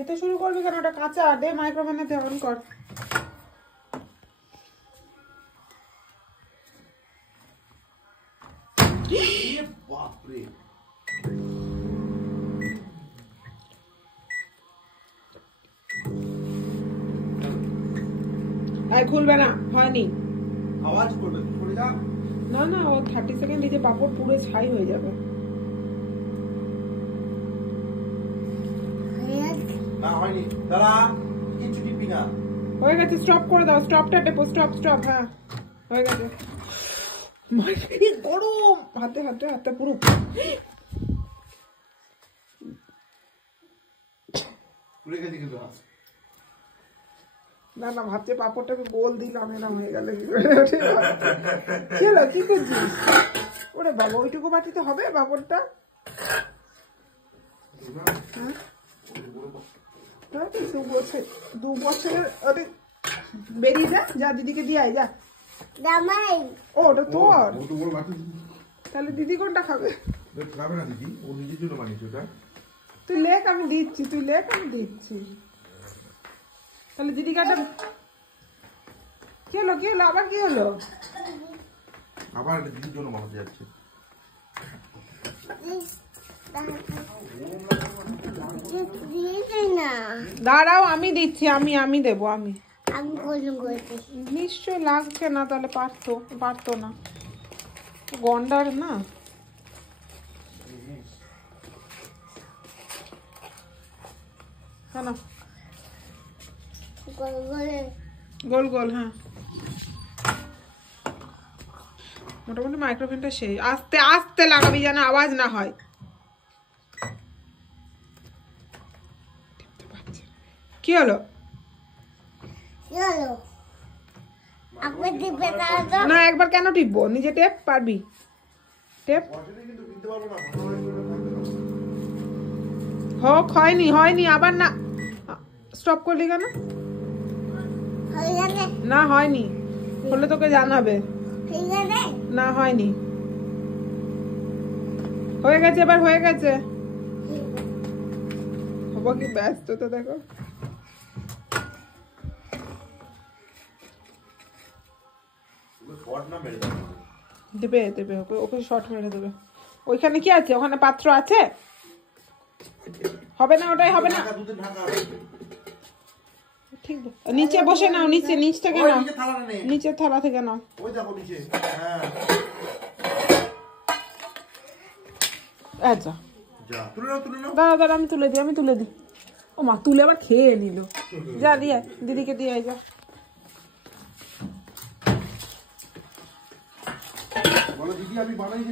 খেতে শুরু করবি কেন? ওটা কাঁচা, দে মাইক্রোওভেনে দে, অন কর। বাপরে খুলবে না, হয়নি। আওয়াজ করবে পড়ে যা। না না, ও 30 সেকেন্ড দিতে পাপড় পুরো ছাই হয়ে যাবে। না হয়নি, দাঁড়া, কিছু টিপি না। হয়ে গেছে, স্টপ করে দাও, স্টপটা টেপো, স্টপ স্টপ। হ্যাঁ হয়ে গেছে। গরম, হাতে হাতে হাতে পুরো। পুড়ে গেছে কিন্তু। না না, ভাবছে পাপড়টাকে গোল দিলাম, এরকম হয়ে গেল কি করে? কি হলো, কি করছিস? ওরে বাবা, ওইটুকু বাটিতে হবে পাপড়টা? হ্যাঁ 2 বছরের ওরে বেরিয়ে যা, যা দিদিকে দিয়ে আয়, যা। ও ওটা তোর? তাহলে দিদি কোনটা খাবে? খাবে না দিদি, ও নিজের জন্য বানিয়েছে ওটা। তুই লেখ, আমি দিচ্ছি, তুই লেখ, আমি দিচ্ছি। তাহলে দিদি কাটা। কি হলো, কি হলো, আবার কি হলো? আবার দিদির জন্য বানাতে যাচ্ছে। দাঁড়াও, আমি দিচ্ছি, আমি দেবো, আমি। আমি নিশ্চয় লাগছে না, তাহলে পারতো না, গন্ডার না। কেন গোল গোল? হ্যাঁ মোটামুটি মাইক্রোফোনটা সেই আস্তে আস্তে লাগাবি যেন আওয়াজ না হয়। কি হলো? না একবার কেন টিপবো? নিজে টেপ, পারবি টেপ। হোক, হয়নি আবার না। স্টপ করলি কেন? না হয়নি, হলে তোকে জানাবে। না হয়নি, হয়ে গেছে, এবার হয়ে গেছে। হবো কি ব্যস্ত তো, দেখো। দেবে দেবে, ওকে শর্ট মেরে দেবে। ওইখানে কি আছে? ওখানে পাত্র আছে? হবে না, ওটাই হবে না। ঠিক, নিচে বসে নাও, নিচ থেকে নাও, নিচের থালা থেকে নাও। আচ্ছা দাঁড়া, আমি তুলে দিই। ও মা, তুলে আবার খেয়ে নিল। যা দিয়ে দিদিকে দিয়ে যা। দিদি আমি বানাই।